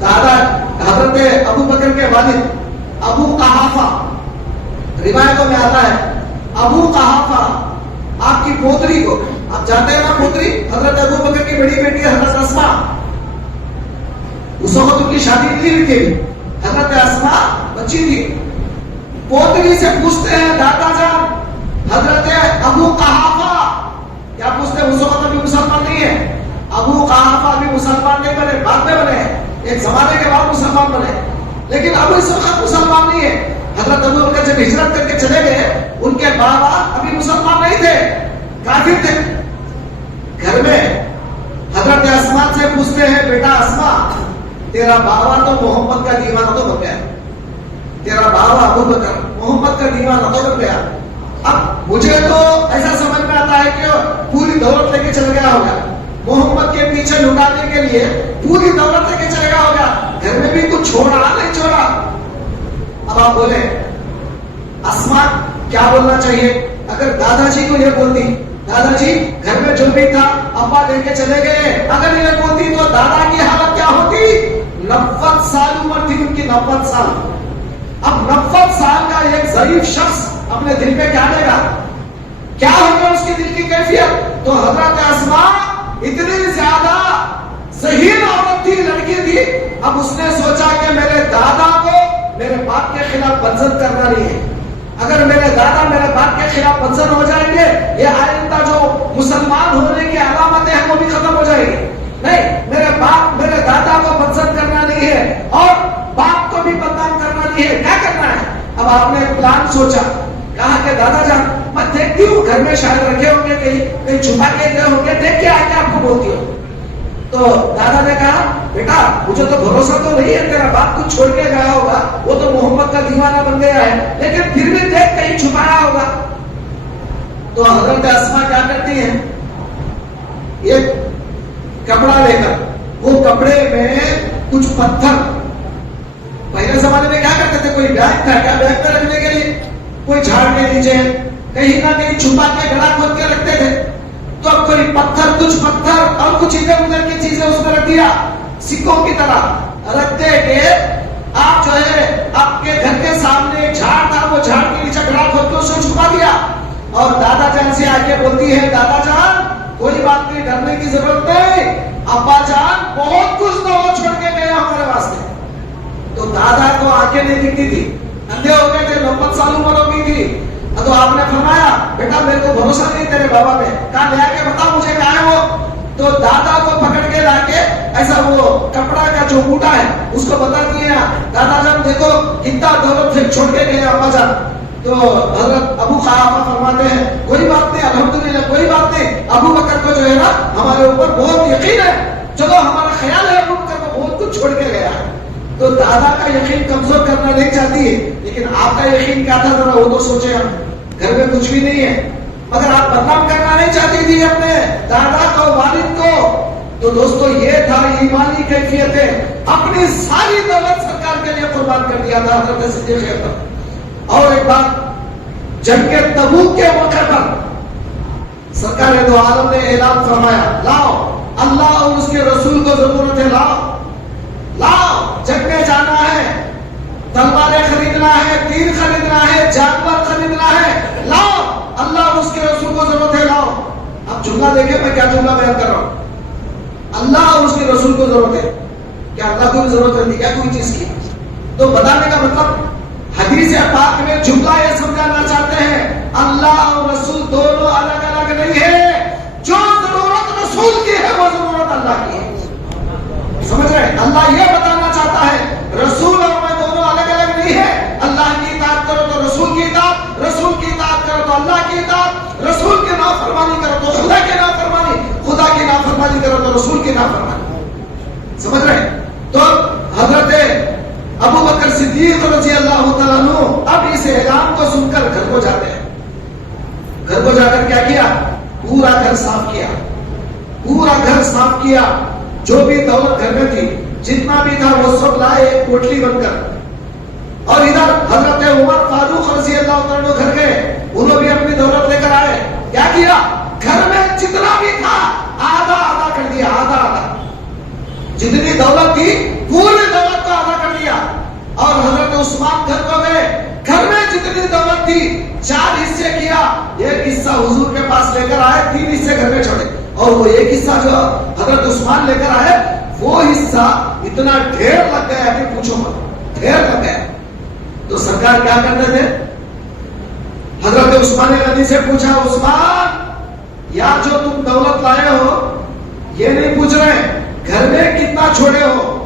دادا حضرت ابوبکر کے والد ابو قحافہ، روایتوں میں آتا ہے ابو قحافہ آپ کی پوتری کو، آپ جانتے ہیں نا پوتری، حضرت ابوبکر کی بڑی بیٹی حضرت اسماء، اس وقت ان کی شادی نہیں ہوئی تھی، حضرت اسماء بچی تھی. پوتری سے پوچھتے ہیں دادا جان حضرت ابو قحافہ، کیا پوچھتے ہیں، اس وقت ابھی مسلمان نہیں ہے، ابو قحافہ ابھی مسلمان نہیں بنے، بعد میں بنے، ایک زمانے کے بعد مسلمان بنے، لیکن اب اس وقت مسلمان نہیں ہے. حضرت ابوبکر جب ہجرت کر کے چلے گئے، ان کے بابا ابھی مسلمان نہیں تھے، کافر تھے. گھر میں حضرت اسماء سے پوچھتے ہیں بیٹا اسماء، تیرا بابا تو محمد کا دیوانہ تو بن گیا، تیرا بابا ابوبکر محمد کا دیوانہ تو بن گیا. اب مجھے تو ایسا سمجھ میں آتا ہے کہ پوری دولت لے کے چل گیا ہوگا، محمد کے پیچھے لٹانے کے لیے پوری دولت لے کے چلے گیا ہوگا، گھر میں بھی کچھ چھوڑا نہیں چھوڑا. اب آپ بولے کیا بولنا چاہیے؟ اگر دادا جی کو یہ بولتی دادا جی گھر میں جو بھی تھا ابا لے کے چلے گئے، اگر یہ بولتی تو دادا کی حالت کیا ہوتی؟ 90 سال عمر تھی ان کی، 90 سال. اب 90 سال کا ایک ضعیف شخص اپنے دل پہ کیا لے گا؟ کیا ہوگا اس کی دل کی کیفیت؟ تو حضرت اسماء اتنی زیادہ ذہین عورت تھی، لڑکی تھی. اب اس نے سوچا کہ میرے دادا کو میرے باپ کے خلاف بزن کرنا نہیں ہے. اگر میرے دادا میرے باپ کے خلاف بزن ہو جائیں گے، یہ آئندہ جو مسلمان ہونے کی علامتیں ہیں وہ بھی ختم ہو جائے گی. نہیں، میرے باپ میرے دادا کو بزن کرنا نہیں ہے اور باپ کو بھی بدنام کرنا نہیں ہے. کیا کرنا ہے؟ اب آپ نے ایک پلان سوچا. کہا کہ دادا جان میں دیکھتی ہوں گھر میں شاید رکھے ہوں گے، کہیں چھپا کے گئے ہوں گے، دیکھ کے آ کے آپ کو بولتی ہوں. تو دادا نے کہا بیٹا مجھے تو بھروسہ تو نہیں ہے، تیرا باپ کچھ چھوڑ کے گیا ہوگا، وہ تو محمد کا دیوانہ بن گیا ہے، لیکن پھر بھی دیکھ کہیں چھپایا ہوگا. تو حضرت اسماء کیا کرتی ہیں؟ ایک کپڑا لے کر وہ کپڑے میں کچھ پتھر، پہلے زمانے میں کیا کرتے تھے؟ کوئی بیگ تھا کیا بیگ پہ رکھنے کے لیے؟ کوئی جھاڑ کے نیچے کہیں نہ کہیں چھپا کے گڑا کھود کے رکھتے تھے. تو اب کوئی پتھر، کچھ پتھر اور کچھ ادھر ادھر کی چیزیں اس میں رکھ دیا، سکوں کی طرح رکھ دے کہ آپ جو ہے آپ کے گھر کے سامنے ایک جھاڑ تھا، وہ جھاڑ کے نیچے گڑا کھود کے اس کو چھپا دیا. اور دادا جان سے آ کے بولتی ہے دادا جان کوئی بات نہیں، ڈرنے کی ضرورت نہیں، ابا جان بہت کچھ تو وہ چھوڑ کے گئے ہمارے واسطے. تو دادا کو آنکھیں نہیں دکھتی تھی، اندھے ہو گئے تھے، 90 سال عمر ہو گئی تھی. تو آپ نے فرمایا بیٹا میرے کو بھروسہ نہیں تیرے بابا پہ، کہا لے کے بتا مجھے کیا ہے وہ. تو دادا کو پکڑ کے لا کے ایسا وہ کپڑا کا جو بوٹا ہے اس کو بتا دیا، دادا جان دیکھو کتنا دولت پھر چھوڑ کے گئے ابا جان. تو حضرت ابو قحافہ فرماتے ہیں کوئی بات نہیں، الحمدللہ کوئی بات نہیں، ابو بکر کو جو ہے نا ہمارے اوپر بہت یقین ہے، چلو ہمارا خیال ہے ابو بکر کو بہت کچھ چھوڑ کے گیا. تو دادا کا یقین کمزور کرنا نہیں چاہتی ہے، لیکن آپ کا یقین کیا تھا ذرا وہ تو سوچے. ہم گھر میں کچھ بھی نہیں ہے مگر آپ بدنام کرنا نہیں چاہتی تھی اپنے دادا کو، والد کو. تو دوستو یہ تھا ایمانی کیفیت ہے. اپنی ساری دولت سرکار کے لیے قربان کر دیا تھا حضرت صدیق اکبر. اور ایک بات، جنگ تبوک کے موقع پر سرکار دو عالم نے اعلان فرمایا لاؤ اللہ اور اس کے رسول کو ضرورت ہے، لاؤ جنگ میں جانا ہے، تلواریں خریدنا ہے، تیر خریدنا ہے، جانور خریدنا ہے، لاؤ اللہ اور اس کے رسول کو ضرورت ہے، لاؤ. اب جملہ دیکھیں میں کیا جملہ بیان کر رہا ہوں. اللہ اور اس کے رسول کو ضرورت ہے. کیا اللہ کو بھی ضرورت رہتی کیا کوئی چیز کی؟ تو بتانے کا مطلب حدیث پاک میں جملہ یہ سمجھانا چاہتے ہیں اللہ اور رسول دونوں الگ الگ نہیں ہے. جو ضرورت رسول کی ہے وہ ضرورت اللہ کی ہے. سمجھ رہے؟ اللہ یہ بتانا چاہتا ہے رسول اور میں دونوں الگ الگ نہیں ہے. اللہ کی اطاعت کرو تو رسول کی اطاعت، رسول کی اطاعت کرو تو اللہ کی اطاعت، رسول کی نافرمانی کرو تو خدا کی نافرمانی، خدا کی نافرمانی کرو تو رسول کی نافرمانی. سمجھ رہے؟ تو حضرت ابو بکر صدیق رضی اللہ تعالیٰ عنہ اب اس اعلان کو سن کر گھر کو جاتے ہیں. گھر کو جا کر کیا کیا؟ پورا گھر صاف کیا، پورا گھر صاف کیا. جو بھی دولت گھر میں تھی جتنا بھی تھا وہ سب لائے ایک کوٹلی بن کر. اور ادھر حضرت عمر فاروق رضی اللہ تعالیٰ عنہ گھر گئے، انہوں بھی اپنی دولت لے کر آئے. کیا کیا؟ گھر میں جتنا بھی تھا آدھا آدھا کر دیا، آدھا آدھا جتنی دولت تھی پوری دولت کو آدھا کر دیا. اور حضرت عثمان گھر کو گئے، گھر میں جتنی دولت تھی 4 حصے کیا. ایک حصہ حضور کے پاس لے کر آئے، 3 حصے گھر میں چھوڑے. اور وہ ایک حصہ جو حضرت عثمان لے کر آئے وہ حصہ اتنا ڈھیر لگ گیا کہ پوچھو مت، ڈھیر لگ گیا. تو سرکار کیا کرتے تھے؟ حضرت عثمان غنی سے پوچھا عثمان یار جو تم دولت لائے ہو یہ نہیں پوچھ رہے گھر میں کتنا چھوڑے ہو.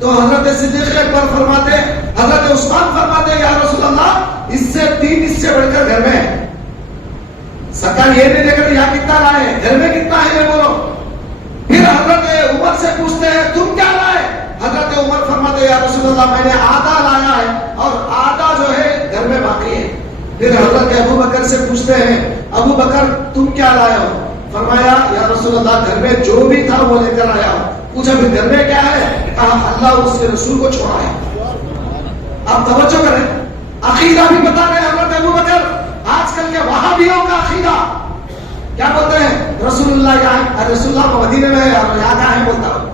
تو حضرت صدیق اکبر فرماتے، حضرت عثمان فرماتے یا رسول اللہ اس سے 3 حصے بڑھ کر گھر میں ہے. سرکار یہ نہیں دیکھ رہے یہاں کتنا لائے، گھر میں کتنا ہے یہ بولو. پھر حضرت عمر سے پوچھتے ہیں تم کیا لائے؟ حضرت عمر فرماتے یا رسول اللہ میں نے آدھا لایا ہے اور آدھا جو ہے گھر میں باقی ہے. پھر حضرت ابو بکر سے پوچھتے ہیں ابو بکر تم کیا لائے ہو؟ فرمایا یا رسول اللہ گھر میں جو بھی تھا وہ لے کر آیا ہوں. پوچھا پھر گھر میں کیا ہے؟ کہا اللہ اور اس کے رسول کو چھوڑا ہے. آپ توجہ کریں، عقیدہ بھی بتا رہے حضرت ابو بکر، کل کے وہابیوں کا عقیدہ کیا بولتے ہیں؟ رسول اللہ یہاں، رسول اللہ کو مدینے میں ہے اور یہاں کہاں ہے بولتا ہوں.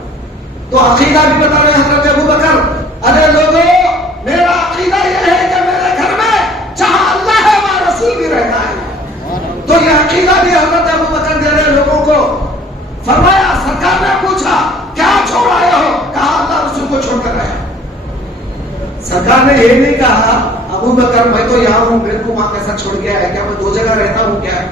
تو عقیدہ بھی بتا رہے حضرت ابو بکر، ارے لوگوں میرا عقیدہ یہ ہے کہ میرے گھر میں جہاں اللہ ہے وہاں رسول بھی رہتا ہے. تو یہ عقیدہ بھی حضرت ابو بکر دے رہے لوگوں کو. فرمایا سرکار نے پوچھا کیا چھوڑ آئے ہو؟ کہا اللہ رسول کو چھوڑ کر آیا. سرکار نے یہ نہیں کہا ابو بکر میں تو یہاں ہوں، میرے کو وہاں کیسا چھوڑ کے آیا؟ کیا میں دو جگہ رہتا ہوں کیا؟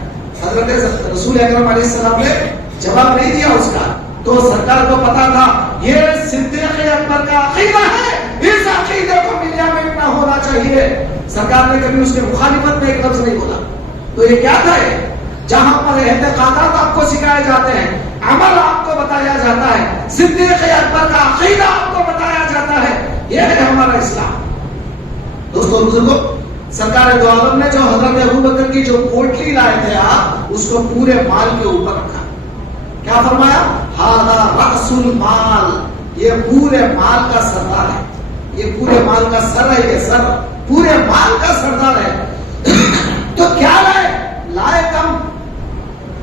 حضرت رسول اکرم علیہ السلام نے جواب نہیں دیا اس کا. تو سرکار کو پتا تھا یہ صدیق اکبر کا عقیدہ ہے، اس عقیدے کو ملیا میں نہ ہونا چاہیے. سرکار نے کبھی اس کے مخالفت میں ایک لفظ نہیں بولا. تو یہ کیا تھا؟ جہاں پر اعتقادات آپ کو سکھائے جاتے ہیں، عمل آپ کو بتایا جاتا ہے، صدیق اکبر کا عقیدہ آپ کو بتایا جاتا ہے، یہ ہے ہمارا اسلام. دوستو بزرگوں، سرکار دو عالم نے جو حضرت ابو بکر کی جو پوٹلی لائے تھے آپ، اس کو پورے مال کے اوپر رکھا. کیا فرمایا؟ ہاذا رأس المال، یہ پورے مال کا سردار ہے، یہ پورے مال کا سر ہے، یہ سر پورے مال کا سردار ہے. تو کیا لائے کم،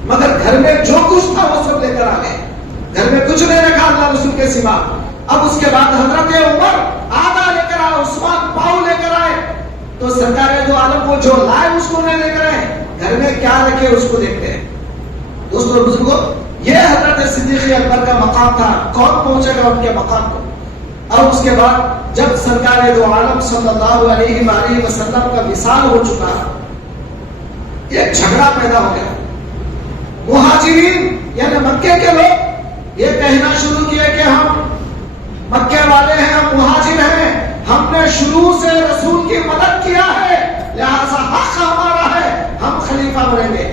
مگر گھر میں جو کچھ تھا وہ سب لے کر آ گئے. گھر میں کچھ نہیں رکھا اللہ رسول کے سوا. اب اس کے بعد حضرت عمر آدھا لے کر آئے، عثمان پاؤ لے کر آئے. تو سرکار دو عالم کو جو لائے اس کو نہیں لے کر آئے، گھر میں کیا رکھے اس کو دیکھتے ہیں. دوستو بزرگوں، یہ حضرت صدیق اکبر کا مقام تھا. کون پہنچے گا ان کے مقام کو؟ اور اس کے بعد جب سرکار دو عالم صلی اللہ علیہ وآلہ وسلم کا وصال ہو چکا، ایک جھگڑا پیدا ہو گیا. مہاجرین یعنی مکے کے لوگ یہ کہنا شروع کیے کہ ہم مکے والے ہیں، ہم مہاجر ہیں، ہم نے شروع سے رسول کی مدد کیا ہے، لہذا حق ہمارا ہے، ہم خلیفہ بنیں گے.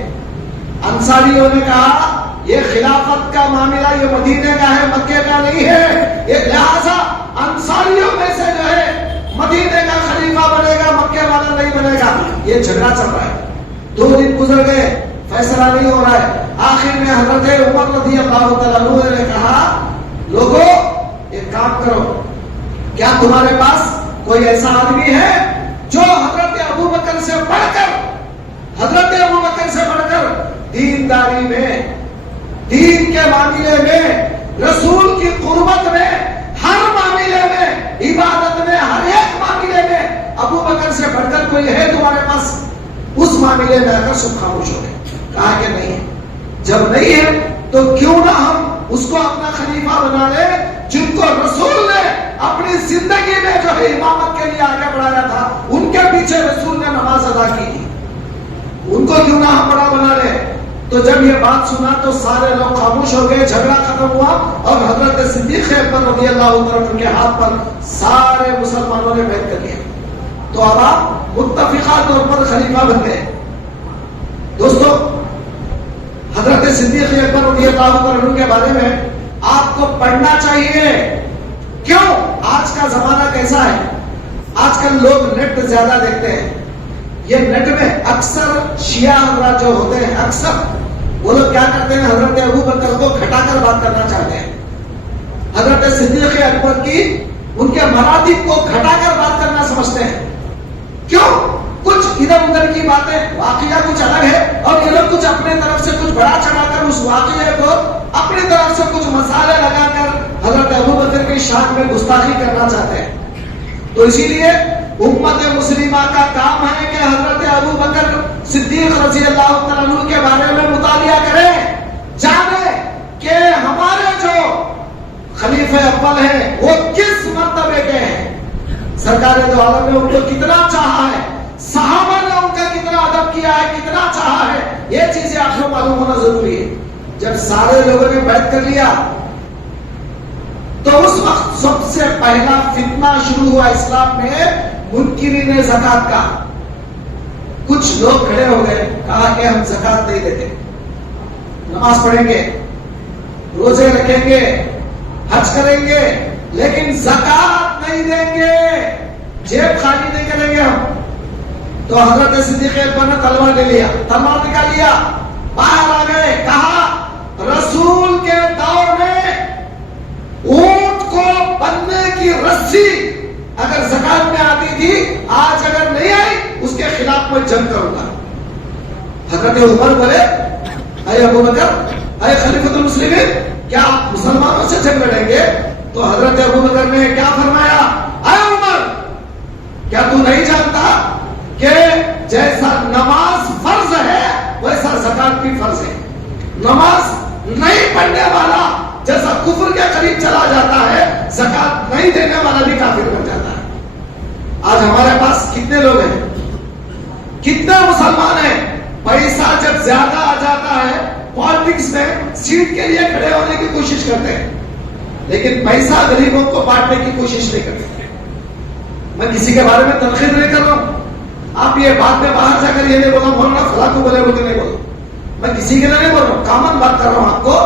انصاریوں نے کہا یہ خلافت کا معاملہ یہ مدینے کا ہے، مکے کا نہیں ہے، لہذا انصاریوں میں سے جو ہے مدینے کا خلیفہ بنے گا، مکے والا نہیں بنے گا. یہ جھگڑا چل رہا ہے. 2 دن گزر گئے، فیصلہ نہیں ہو رہا ہے. آخر میں حضرت عمر رضی اللہ تعالیٰ عنہ نے کہا لوگوں ایک کام کرو، کیا تمہارے پاس کوئی ایسا آدمی ہے جو حضرت ابو بکر سے بڑھ کر دینداری میں، دین کے معاملے میں، رسول کی قربت میں، ہر معاملے میں، عبادت میں، ہر ایک معاملے میں ابو بکر سے بڑھ کر کوئی ہے تمہارے پاس؟ اس معاملے میں اگر سب خاموش ہو گئے. کہا کہ نہیں ہے. جب نہیں ہے تو کیوں نہ ہم اس کو اپنا خلیفہ بنا لے، جن کو رسول نے اپنی زندگی میں جو ہے امامت کے لیے آگے بڑھایا تھا، ان کے پیچھے رسول نے نماز ادا کی تھی، ان کو کیوں نہ ہم بڑا بنا لے. تو جب یہ بات سنا تو سارے لوگ خاموش ہو گئے، جھگڑا ختم ہوا اور حضرت صدیق اکبر رضی اللہ عنہ کے ہاتھ پر سارے مسلمانوں نے بیعت کر لیا. تو اب آپ متفقہ طور پر خلیفہ بن گئے. دوستو حضرت صدیق اکبر رضی اللہ عنہ کے بارے میں آپ کو پڑھنا چاہیے. کیوں؟ آج کا زمانہ کیسا ہے؟ آج کل لوگ نیٹ زیادہ دیکھتے ہیں. یہ نیٹ میں اکثر شیعہ حضرات جو ہوتے ہیں، اکثر وہ لوگ کیا کرتے ہیں، حضرت ابو بکر کو گھٹا کر بات کرنا چاہتے ہیں. حضرت صدیق اکبر کی ان کے مراتب کو گھٹا کر بات کرنا سمجھتے ہیں. کیوں؟ کچھ ادھر ادھر کی باتیں، واقعہ کچھ الگ ہے اور یہ لوگ کچھ اپنے طرف سے کچھ بڑا چڑھا کر اس واقعے کو اپنی طرف سے کچھ مسالے لگا کر حضرت ابو بکر کی شان میں گستاخی کرنا چاہتے ہیں. تو اسی لیے امت مسلمہ کا کام ہے کہ حضرت ابو بکر صدیق رضی اللہ تعالیٰ عنہ کے بارے میں مطالعہ کریں، جانیں کہ ہمارے جو خلیفہ اول ہیں وہ کس مرتبے کے ہیں. سرکار دو عالم نے ان کو کتنا چاہا ہے، صحابہ نے ان کا کتنا ادب کیا ہے، کتنا چاہا ہے، یہ چیزیں آپ کو معلوم ہونا ضروری ہے. جب سارے لوگوں نے بیعت کر لیا تو اس وقت سب سے پہلا فتنہ شروع ہوا اسلام میں منکرین زکات کا. کچھ لوگ کھڑے ہو گئے، کہا کہ ہم زکات نہیں دیتے، نماز پڑھیں گے، روزے رکھیں گے، حج کریں گے، لیکن زکات نہیں دیں گے، جیب خالی نہیں کریں گے ہم. تو حضرت صدیق اکبر نے تلوار لے لیا، تلوار نکال لیا، باہر آ گئے، کہا رسول کے دور میں اونٹ کو بننے کی رسی اگر زکات میں آتی تھی، آج اگر نہیں آئی اس کے خلاف میں جنگ کروں گا. حضرت عمر بولے اے ابو بکر اے خلیفۃ المسلمین کیا آپ مسلمانوں سے جنگ لڑیں گے؟ تو حضرت ابو بکر نے کیا فرمایا؟ اے عمر کیا تو نہیں جانتا کہ جیسا نماز فرض ہے ویسا زکات بھی فرض ہے؟ نماز نہیں پڑھنے والا جیسا کفر کے قریب چلا جاتا ہے، زکات نہیں دینے والا بھی کافر بن جاتا ہے۔ آج ہمارے پاس کتنے لوگ ہیں، کتنے مسلمان ہیں، پیسہ جب زیادہ آ جاتا ہے پالیٹکس میں سیٹ کے لیے کھڑے ہونے کی کوشش کرتے ہیں، لیکن پیسہ غریبوں کو بانٹنے کی کوشش نہیں کرتے۔ میں کسی کے بارے میں تنقید نہیں کر رہا ہوں، آپ یہ بات میں باہر جا کر یہ نہیں بولا مولانا فلاں کو بولے مجھے نہیں بولو، میں کسی کے لیے نہیں بول رہا ہوں، کامن بات کر رہا ہوں آپ کو۔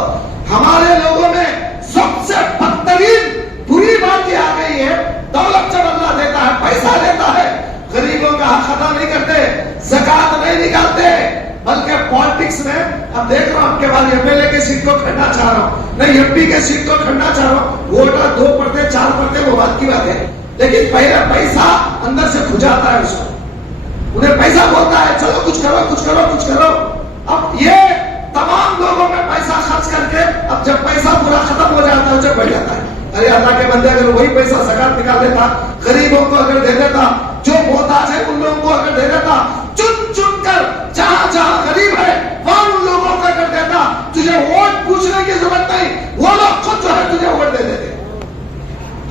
ہمارے لوگوں میں سب سے بدترین بری بات یہ آ گئی ہے، دولت جب اللہ دیتا ہے، پیسہ دیتا ہے، غریبوں کا حق ادا نہیں کرتے، زکات نہیں نکالتے، بلکہ پالیٹکس میں اب دیکھ رہا ہوں آپ کے بعد ایم ایل اے کے سیٹ کو کھڑنا چاہ رہا ہوں، نہیں ایم پی کے سیٹ کو کھڑنا چاہ رہا ہوں، ووٹ 2 پڑتے 4 پڑتے وہ بات کی بات ہے، لیکن پہلے پیسہ اندر سے کھجاتا ہے اس کو، انہیں پیسہ بولتا ہے چلو کچھ کرو کچھ کرو کچھ کرو۔ اب یہ تمام لوگوں میں پیسہ خرچ کر کے اب جب پیسہ پورا ختم ہو جاتا ہے جب بڑھ جاتا ہے، ارے اللہ کے بندے اگر وہی پیسہ زکات نکال دیتا، غریبوں کو اگر دے دیتا، جو محتاج ہے ان لوگوں کو اگر دے دیتا، چن چن کر جہاں جہاں غریب ہے وہاں ان لوگوں کو اگر دیتا، تجھے ووٹ پوچھنے کی ضرورت نہیں، وہ لوگ خود جو ہے تجھے ووٹ دے دیتے۔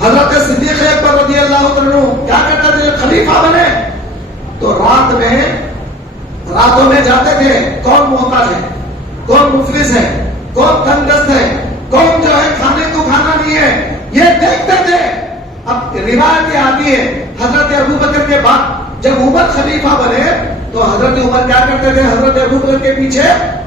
حضرت صدیق اکبر رضی اللہ عنہ کیا کرتے تھے؟ خلیفہ بنے تو راتوں میں جاتے تھے، کون محتاج ہے، کون مفلس ہے، کون تنگدست ہے، کون جو ہے کھانے کو کھانا نہیں ہے، یہ دیکھتے تھے۔ اب روایت یہ آتی ہے حضرت ابو بکر کے بعد جب عمر خلیفہ بنے تو حضرت عمر کیا کرتے تھے؟ حضرت ابو بکر کے پیچھے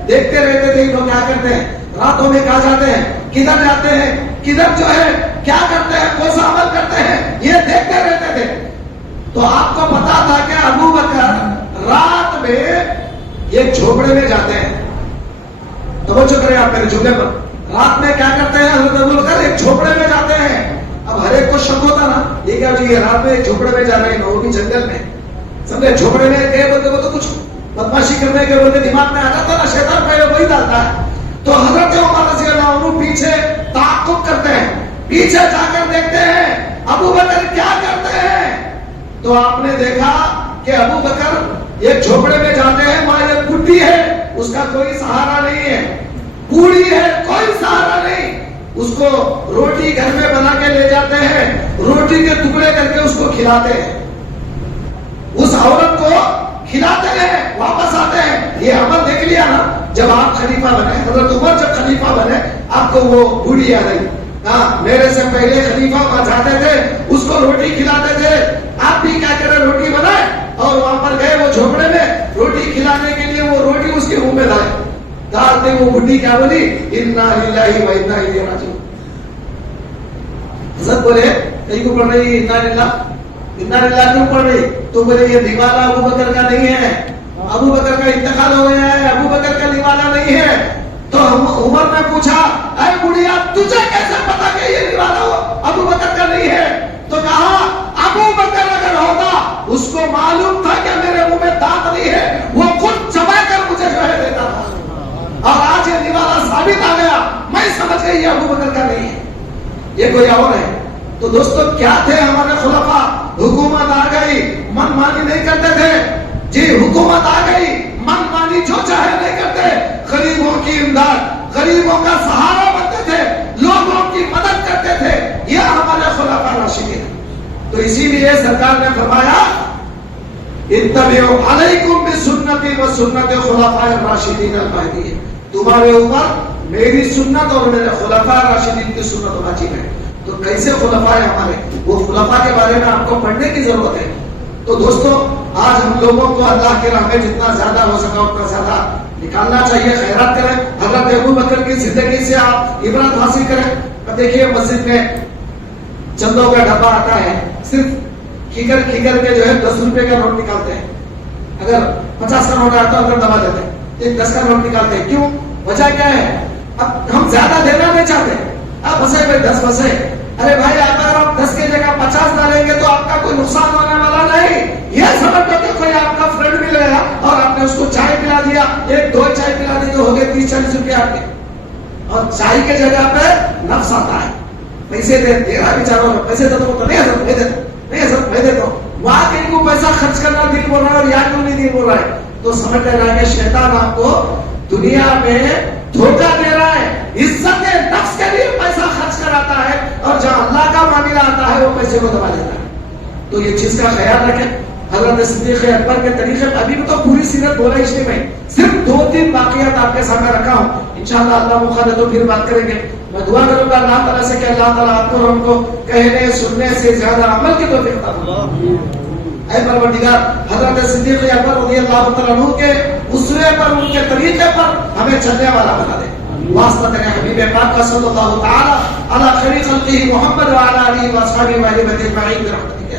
دیکھتے رہتے تھے، لوگ کیا کرتے ہیں، راتوں میں کہاں جاتے ہیں، کدھر جاتے ہیں، کدھر جو ہے کیا کرتے ہیں، کون سا عمل کرتے ہیں، یہ دیکھتے رہتے تھے۔ تو آپ کو پتا تھا کہ ابو بکر رات میں ایک جھوپڑے میں جاتے ہیں، توجہ کریں آپ میرے جملے پر، رات میں کیا کرتے ہیں حضرت ابو بکر؟ ایک جھوپڑے میں جاتے ہیں۔ اب ہر ایک کو شک ہوتا نا، یہ کیا جی یہ رات میں ایک جھوپڑے میں جا رہے ہیں، وہ بھی جنگل میں، سمجھے؟ جھوپڑے میں گئے بندے کو تو کچھ بدماشی کرنے کے بندے دماغ میں آ جاتا نا، شیطان پہلے وہی ڈالتا ہے۔ تو حضرت عمر رضی اللہ عنہ پیچھے تعاقب کرتے ہیں، پیچھے جا کر دیکھتے ہیں ابو بکر کیا کرتے ہیں۔ تو آپ نے دیکھا کہ ابو بکر ایک جھوپڑے میں جاتے ہیں، وہاں ایک بڈھی ہے، اس کا کوئی سہارا نہیں ہے، بوڑھی ہے، کوئی سہارا نہیں، اس کو روٹی گھر میں بنا کے لے جاتے ہیں، روٹی کے ٹکڑے کر کے اس کو کھلاتے ہیں، اس عورت کو کھلاتے ہیں، واپس آتے ہیں۔ یہ عمل دیکھ لیا نا جب آپ خلیفہ بنے، حضرت عمر جب خلیفہ بنے آپ کو وہ بوڑھی یاد آئی، ہاں میرے سے پہلے خلیفہ وہاں جاتے تھے، اس کو روٹی کھلاتے تھے، آپ بھی کیا کریں روٹی بنائے اور وہاں پر گئے وہ جھوپڑے میں روٹی کھلانے کے لیے، وہ روٹی اس کے منہ میں لائے، ڈالتے وہ بڈھی کیا بولی؟ انا للہ و انا الیہ راجعون۔ حضرت بولے کہیں کو پڑھ رہی انا للہ کیوں پڑھ رہی؟ تو بولے یہ دیوالہ ابو بکر کا نہیں ہے، ابو بکر کا انتقال ہو گیا ہے، ابو بکر کا دیوالہ نہیں ہے۔ تو عمر نے پوچھا اے بڑھیا تجھے کیسے پتا کہ یہ دیوالہ ابو بکر کا نہیں ہے؟ تو کہا ابو بکر اگر ہوتا اس کو معلوم تھا کہ میرے منہ میں دانت نہیں ہے، وہ خود چبا کر مجھے جو ہے دیتا تھا، اور آج یہ دیوالہ ثابت آ گیا، میں سمجھ گئی یہ ابو بکر کا نہیں ہے، یہ کوئی اور ہے۔ تو دوستو کیا تھے ہمارے خلفاء؟ حکومت آ گئی من مانی نہیں کرتے تھے، جی حکومت آ گئی من مانی جو چاہے نہیں کرتے، غریبوں کی امداد، غریبوں کا سہارا بنتے تھے، لوگوں کی مدد کرتے تھے، یہ ہمارے خلفاء راشدین۔ تو اسی لیے سرکار نے فرمایا اتبعوا علیکم بسنتی و سنت خلفاء الراشدین المہدیین، تمہارے اوپر میری سنت اور میرے خلفاء راشدین کی سنت ہونا چاہیے۔ تو کیسے خلفاء ہمارے؟ وہ خلفاء کے بارے میں آپ کو پڑھنے کی ضرورت ہے۔ تو دوستو آج ہم لوگوں کو اللہ کے راہ میں جتنا زیادہ ہو سکا اتنا زیادہ نکالنا چاہیے، خیرات کریں، حضرت ابو بکر کی زندگی سے آپ عبرت حاصل کریں۔ اب دیکھیے مسجد میں چندوں کا ڈبہ آتا ہے، صرف کھیکر کھیکر کے جو ہے 10 روپے کا نوٹ نکالتے ہیں، اگر 50 کا نوٹ آتا ہے اگر دبا دیتے ہیں، 10 کا نوٹ نکالتے ہیں، کیوں؟ وجہ کیا ہے؟ اب ہم زیادہ دینا نہیں چاہتے، آپ بسے بھائی 10 بسے، ارے بھائی اگر آپ 10 کی جگہ 50 ڈالیں گے تو آپ کا کوئی نقصان ہونے والا نہیں، یہ سمجھ کر کے کوئی آپ کا فرینڈ مل گیا اور آپ نے اس کو چائے پلا دیا دیا, ایک دو چائے پلا دی تو ہو گئے 30-40 روپے آپ کے. اور چائے کے جگہ پہ نفس آتا ہے, پیسے دے رہا بیچاروں میں, پیسے دے تو نہیں حضرت میں دیتا, نہیں حضرت میں دیتا ہوں. وہاں کہ ان کو پیسہ خرچ کرنا دل بول رہا ہے اور یہاں کیوں نہیں دل بول رہا ہے, تو سمجھ لینا کہ شیطان آپ کو دنیا میں دھوکہ دے رہا ہے. عزت نفس کے لیے پیسہ خرچ کراتا ہے اور جہاں اللہ کا معاملہ آتا ہے وہ پیسے کو دبا دیتا ہے. تو یہ چیز کا خیال رکھیں. حضرت صدیق اکبر کے طریقے, ابھی تو پوری سیرت بولا اس میں صرف 2-3 واقعات آپ کے سامنے رکھا ہوں. انشاءاللہ اللہ موقع دے تو پھر بات کریں گے. میں دعا کروں گا اللہ تعالیٰ سے کہ اللہ تعالیٰ آپ کو اور ہم کو کہنے سننے سے زیادہ عمل کی توفیق عطا فرمائے. اے پروردگار, حضرت صدیق اکبر رضی اللہ تعالیٰ عنہ کے اسوے پر, ان کے طریقے پر ہمیں چلنے والا بنا دے. واسطہ تیرے حبیب پاک کا صلی اللہ تعالی علی خیر خلقہ محمد وعلی آلہ واصحابہ اجمعین برحمتک